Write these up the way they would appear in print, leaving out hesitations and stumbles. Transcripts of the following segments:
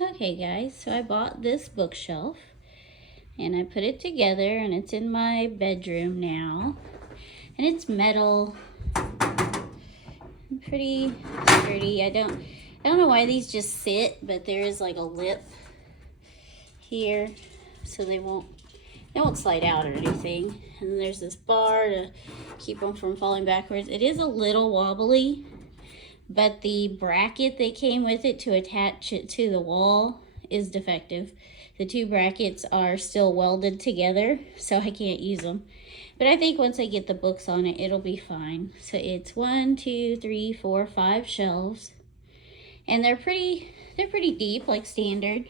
Okay guys, so I bought this bookshelf and I put it together and it's in my bedroom now. And it's metal, pretty sturdy. I don't know why these just sit, but there is like a lip here so they won't slide out or anything. And then there's this bar to keep them from falling backwards. It is a little wobbly, but the bracket that came with it to attach it to the wall is defective. The two brackets are still welded together, so I can't use them. But I think once I get the books on it, it'll be fine. So it's 1, 2, 3, 4, 5 shelves. And they're pretty deep, like standard.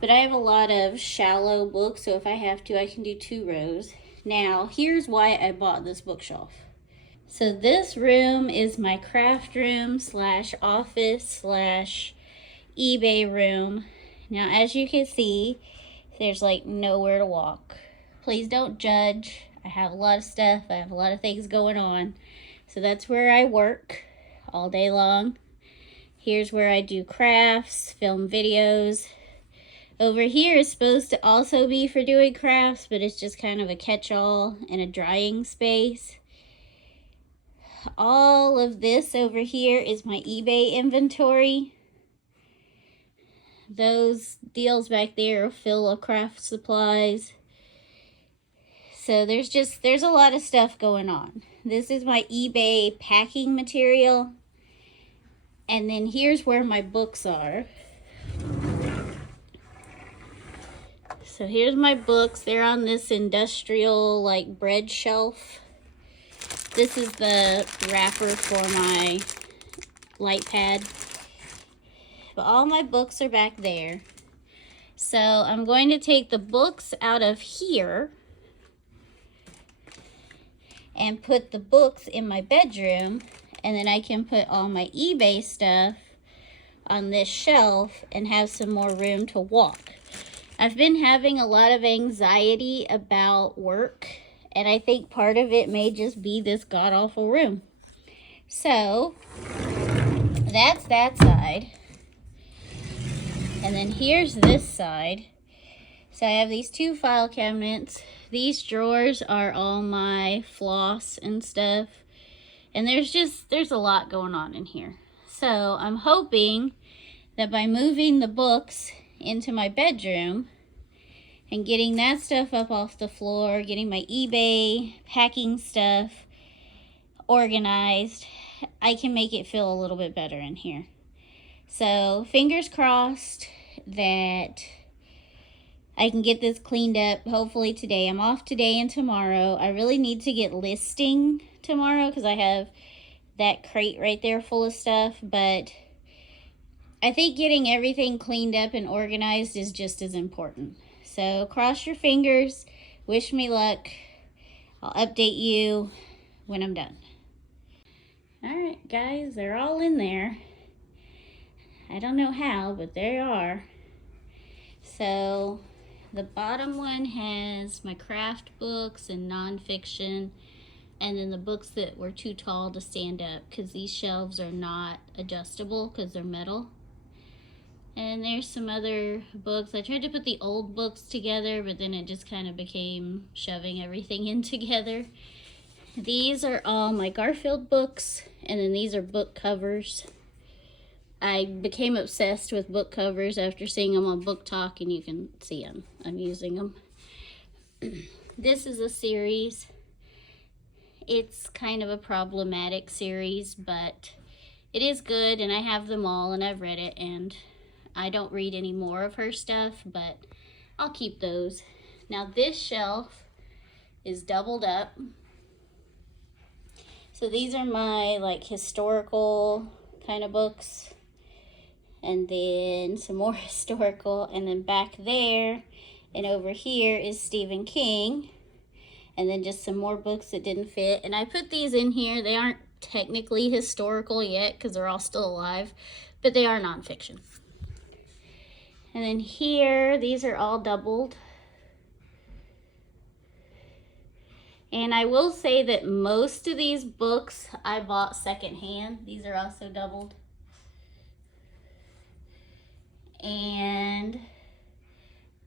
But I have a lot of shallow books, so if I have to, I can do 2 rows. Now, here's why I bought this bookshelf. So this room is my craft room / office / eBay room. Now, as you can see, there's like nowhere to walk. Please don't judge. I have a lot of stuff. I have a lot of things going on. So that's where I work all day long. Here's where I do crafts, film videos. Over here is supposed to also be for doing crafts, but it's just kind of a catch-all and a drying space. All of this over here is my eBay inventory. Those deals back there are full of craft supplies. So there's a lot of stuff going on. This is my eBay packing material. And then here's where my books are. So here's my books. They're on this industrial like bread shelf. This is the wrapper for my light pad. But all my books are back there. So I'm going to take the books out of here and put the books in my bedroom, and then I can put all my eBay stuff on this shelf and have some more room to walk. I've been having a lot of anxiety about work, and I think part of it may just be this god-awful room. So that's that side. And then here's this side. So I have these 2 file cabinets. These drawers are all my floss and stuff. And there's a lot going on in here. So I'm hoping that by moving the books into my bedroom and getting that stuff up off the floor, getting my eBay packing stuff organized, I can make it feel a little bit better in here. So fingers crossed that I can get this cleaned up hopefully today. I'm off today and tomorrow. I really need to get listing tomorrow because I have that crate right there full of stuff. But I think getting everything cleaned up and organized is just as important. So cross your fingers. Wish me luck. I'll update you when I'm done. All right, guys, they're all in there. I don't know how, but they are. So the bottom one has my craft books and nonfiction, and then the books that were too tall to stand up because these shelves are not adjustable because they're metal. And there's some other books. I tried to put the old books together, but then it just kind of became shoving everything in together. These are all my Garfield books, and then these are book covers. I became obsessed with book covers after seeing them on Book Talk, and you can see them. I'm using them. This is a series. It's kind of a problematic series, but it is good, and I have them all, and I've read it, and I don't read any more of her stuff, but I'll keep those. Now this shelf is doubled up. So these are my like historical kind of books. And then some more historical, and then back there and over here is Stephen King, and then just some more books that didn't fit. And I put these in here. They aren't technically historical yet because they're all still alive, but they are nonfiction. And then here, these are all doubled. And I will say that most of these books I bought secondhand. These are also doubled. And And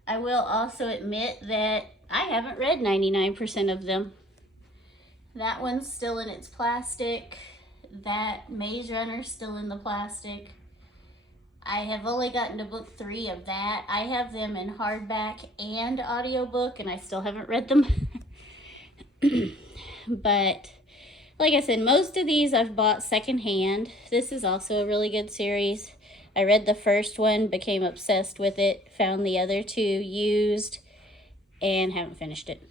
I will also admit that I haven't read 99% of them. That one's still in its plastic. That Maze Runner's still in the plastic. I have only gotten to book 3 of that. I have them in hardback and audiobook, and I still haven't read them. But like I said, most of these I've bought secondhand. This is also a really good series. I read the first one, became obsessed with it, found the other 2 used, and haven't finished it.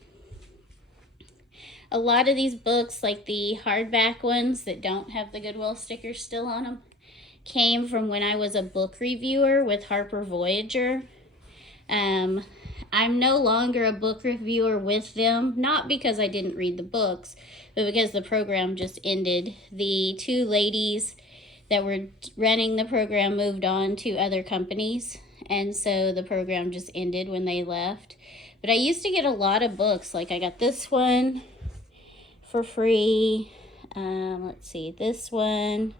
A lot of these books, like the hardback ones that don't have the Goodwill stickers still on them, came from when I was a book reviewer with Harper Voyager. I'm no longer a book reviewer with them, not because I didn't read the books, but because the program just ended. The 2 ladies that were running the program moved on to other companies, and so the program just ended when they left. But I used to get a lot of books. Like I got this one for free. Let's see, this one.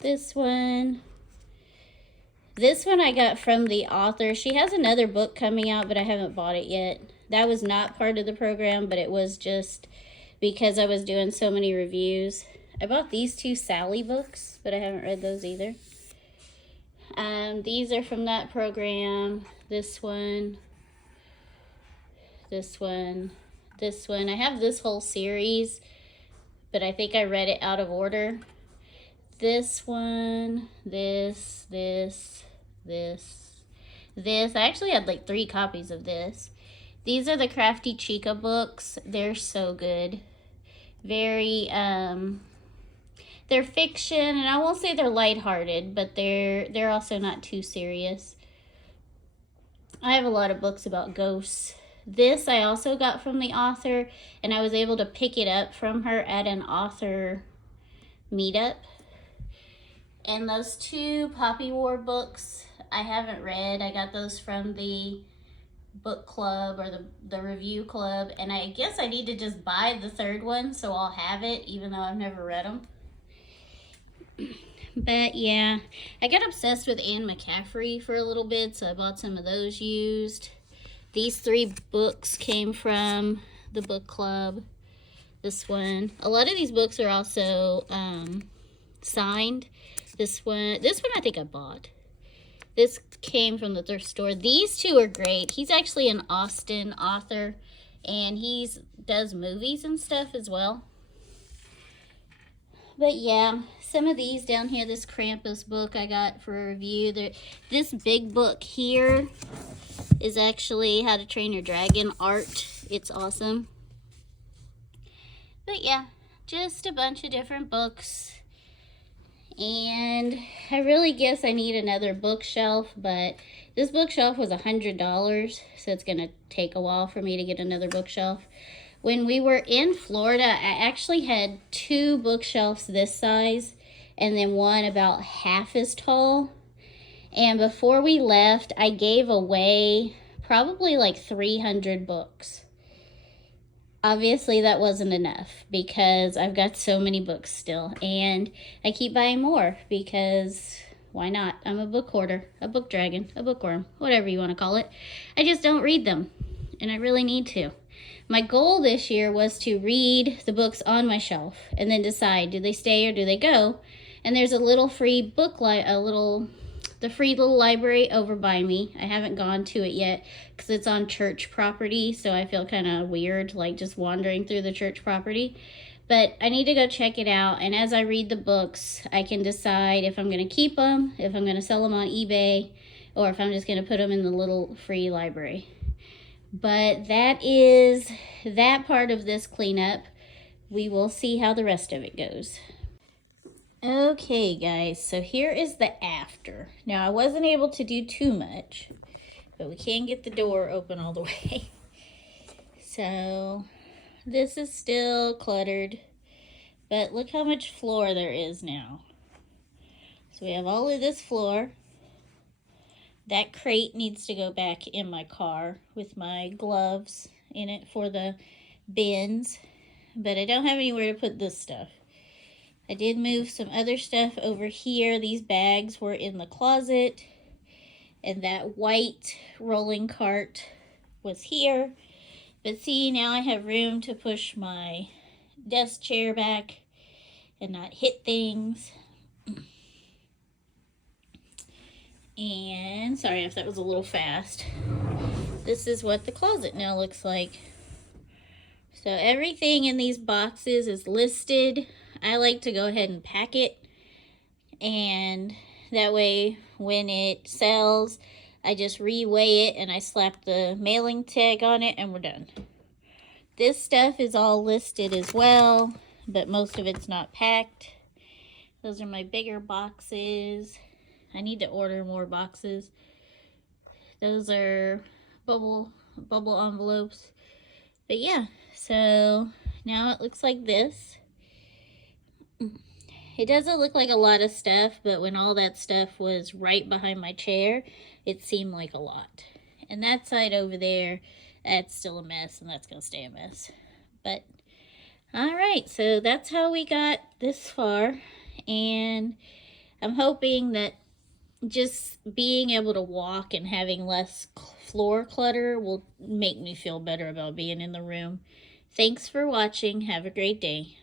This one I got from the author. She has another book coming out, but I haven't bought it yet. That was not part of the program, but it was just because I was doing so many reviews. I bought these 2 Sally books, but I haven't read those either. These are from that program. This one. This one. This one. I have this whole series, but I think I read it out of order. This one, this. I actually had like 3 copies of this. These are the Crafty Chica books. They're so good. Very, they're fiction, and I won't say they're lighthearted, but they're also not too serious. I have a lot of books about ghosts. This I also got from the author, and I was able to pick it up from her at an author meetup. And those 2 Poppy War books I haven't read. I got those from the book club or the review club, and I guess I need to just buy the 3rd one so I'll have it, even though I've never read them. But yeah, I got obsessed with Anne McCaffrey for a little bit, so I bought some of those used. These 3 books came from the book club. This one. A lot of these books are also signed. This one I think I bought. This came from the thrift store. These 2 are great. He's actually an Austin author, and he does movies and stuff as well. But yeah, some of these down here, this Krampus book I got for a review. This big book here is actually How to Train Your Dragon art. It's awesome. But yeah, just a bunch of different books. And I really guess I need another bookshelf, but this bookshelf was $100, so it's going to take a while for me to get another bookshelf. When we were in Florida, I actually had 2 bookshelves this size and then one about half as tall. And before we left, I gave away probably like 300 books. Obviously, that wasn't enough because I've got so many books still, and I keep buying more because why not? I'm a book hoarder, a book dragon, a bookworm, whatever you want to call it. I just don't read them, and I really need to. My goal this year was to read the books on my shelf and then decide, do they stay or do they go? And there's a little free book, the free little library over by me. I haven't gone to it yet because it's on church property, so I feel kind of weird, like just wandering through the church property. But I need to go check it out, and as I read the books, I can decide if I'm going to keep them, if I'm going to sell them on eBay, or if I'm just going to put them in the little free library. But that is that part of this cleanup. We will see how the rest of it goes. Okay guys, so here is the after. Now I wasn't able to do too much, but we can get the door open all the way. So this is still cluttered, but look how much floor there is now. So we have all of this floor. That crate needs to go back in my car with my gloves in it for the bins, but I don't have anywhere to put this stuff. I did move some other stuff over here. These bags were in the closet, And that white rolling cart was here. But see, now I have room to push my desk chair back and not hit things. And sorry if that was a little fast. This is what the closet now looks like. So everything in these boxes is listed. I like to go ahead and pack it, and that way when it sells, I just reweigh it and I slap the mailing tag on it and we're done. This stuff is all listed as well, but most of it's not packed. Those are my bigger boxes. I need to order more boxes. Those are bubble envelopes. But yeah, so now it looks like this. It doesn't look like a lot of stuff, but when all that stuff was right behind my chair, it seemed like a lot. And that side over there, that's still a mess, and that's gonna stay a mess. But all right, so that's how we got this far, and I'm hoping that just being able to walk and having less floor clutter will make me feel better about being in the room. Thanks for watching. Have a great day.